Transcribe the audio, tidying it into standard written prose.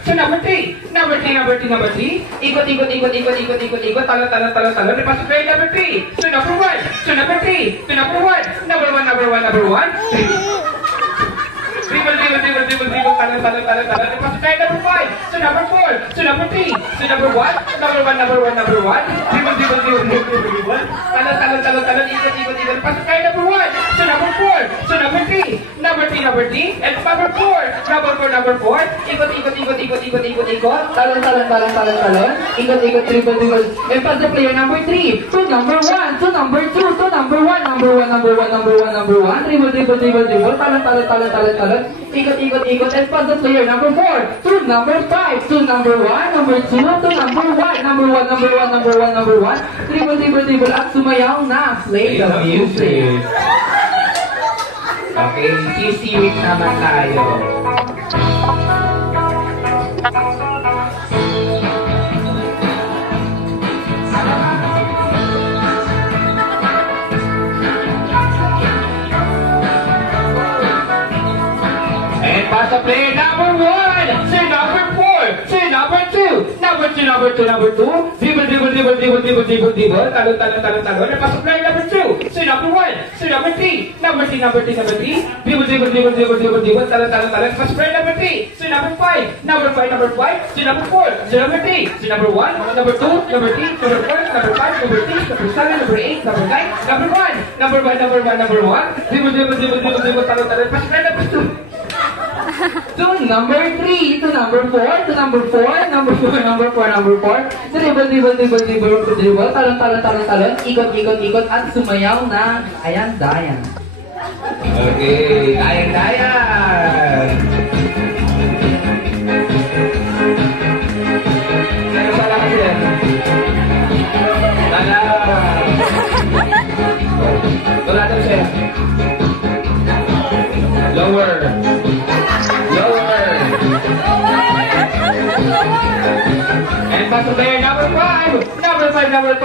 So number 3. Number 3. Ikot. Talon. Pasok kayo number 3. So number 1. So number 3. So number 1. Number 1. Dribble. Talon. Pasok kayo number 5. So number 4. So number 3. So number 1. Number 1. Dribble. Talon. Ikot. Pasok kayo number 1. So number 4. So number 3. Number 3. And number 4. Number 4. Ikot. Talon. Ikot. Dribble. And pass the player number 3 to number 1. To number 2. To number 1. Number 1. Dribble. Talon. Ikot. And pass the player number 4 to number 5. To number 1. Number 2. To number 1. Number 1. Dribble. At sumayaw na. Play the music. Okay, sisiwit naman tayo. And pass the player number 1, say number 4, say number 2, number 2. Dribble. Talon. And pass the player number 2, say number 1, say number 3, number 3. Dribble. Talon. Pass the player number 3, say number 5, number 5, say number 4, say number 3, say number 1, number 2, number 3, number 4, number 5, number 6, number 7, number 8, number 9, number 1. Dribble. Talon. Pass the player number 2. To number 3, to number 4, to number 4, number 4. Dribble. Talon. Ikot. At sumayaw na ayan-dayan. Okay, ayan-dayan. Saan pala kasi yan? Wala daw siya. Lower. And pass the player number 5. Number 5.